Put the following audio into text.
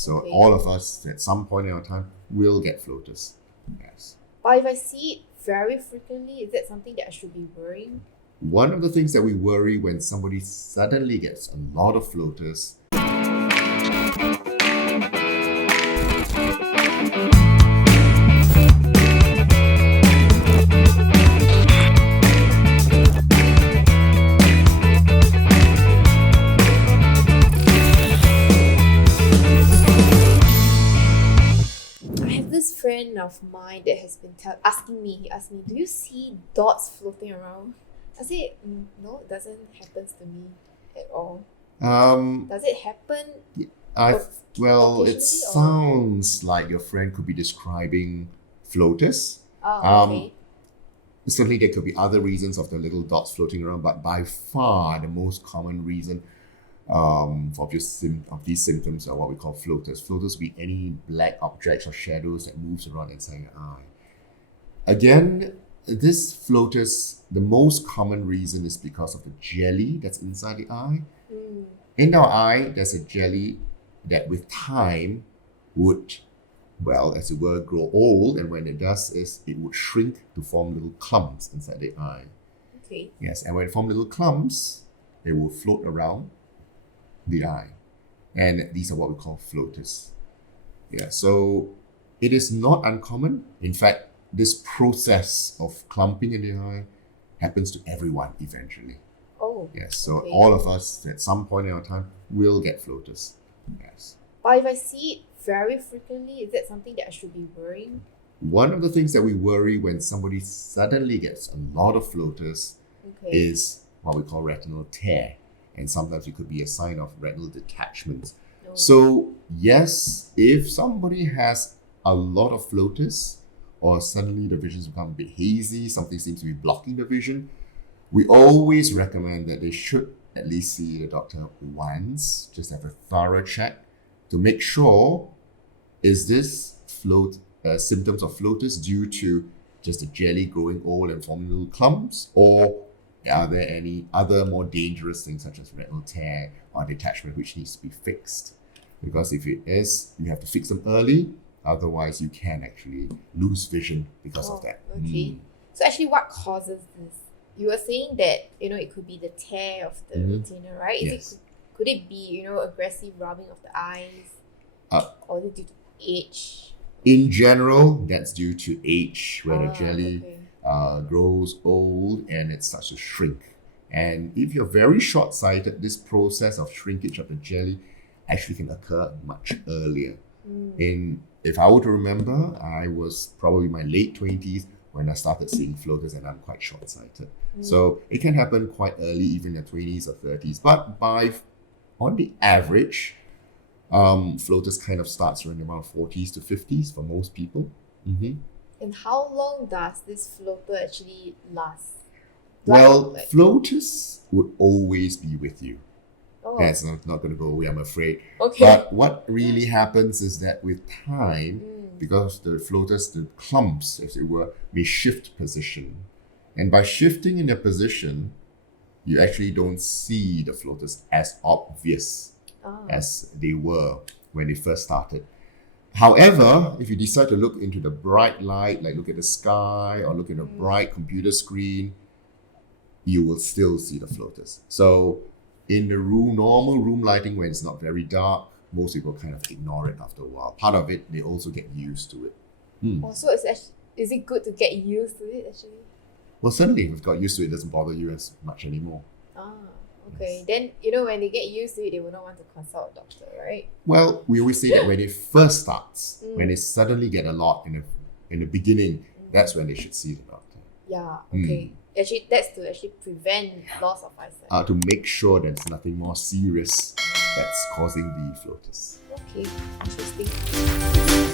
So Okay. all of us at some point in our time will get floaters. Yes. But if I see it very frequently, is that something that I should be worrying? One of the things that we worry when somebody suddenly gets a lot of floaters This friend of mine that has been asking me, he asked me, do you see dots floating around? I said, no, it doesn't happen to me at all. Does it happen? Well, it occasionally, or- sounds like your friend could be describing floaters. Oh, okay. Certainly, there could be other reasons of the little dots floating around, but by far the most common reason of these symptoms are what we call floaters. Floaters will be any black objects or shadows that moves around inside your eye. Again, this floaters, the most common reason is because of the jelly that's inside the eye. In our eye, there's a jelly that with time would, well, as it were, grow old, and when it does is it would shrink to form little clumps inside the eye. Okay. Yes, and when it forms little clumps, they will float around the eye. And these are what we call floaters. Yeah, so it is not uncommon. In fact, this process of clumping in the eye happens to everyone eventually. Oh. Yes, so okay. all of us at some point in our time will get floaters. Yes. But if I see it very frequently, is that something that I should be worrying? One of the things that we worry when somebody suddenly gets a lot of floaters Okay. is what we call retinal tear. And sometimes it could be a sign of retinal detachment. No. So yes, if somebody has a lot of floaters or suddenly the visions become a bit hazy, something seems to be blocking the vision, we always recommend that they should at least see the doctor once, just have a thorough check to make sure, is this symptoms of floaters due to just the jelly growing old and forming little clumps, or are there any other more dangerous things such as retinal tear or detachment which needs to be fixed? Because if it is, you have to fix them early, otherwise you can actually lose vision because of that. Okay. So actually what causes this? You were saying that, it could be the tear of the retina, right? Yes. Could it be, aggressive rubbing of the eyes? Or is it due to age? In general, that's due to age, where the jelly okay. grows old and it starts to shrink. And if you're very short-sighted, this process of shrinkage of the jelly actually can occur much earlier. If I were to remember, I was probably in my late 20s when I started seeing floaters, and I'm quite short-sighted. So it can happen quite early, even in the 20s or 30s. But on the average, floaters kind of starts around around 40s to 50s for most people. And how long does this floater actually last? Well, floaters would always be with you. Oh. That's not going to go away, I'm afraid. Okay. But what really happens is that with time, because the floaters, the clumps, as it were, may shift position. And by shifting in their position, you actually don't see the floaters as obvious as they were when they first started. However, if you decide to look into the bright light, like look at the sky or look at a bright computer screen, you will still see the floaters. So in the normal room lighting, when it's not very dark, most people kind of ignore it after a while. Part of it, they also get used to it. So is it good to get used to it actually? Well, certainly, if you've got used to it, it doesn't bother you as much anymore. Okay. Then, when they get used to it, they will not want to consult a doctor, right? Well, we always say that when it first starts, when they suddenly get a lot in the beginning, that's when they should see the doctor. Yeah, okay. Actually, that's to prevent loss of eyesight. To make sure there's nothing more serious that's causing the floaters. Okay, interesting.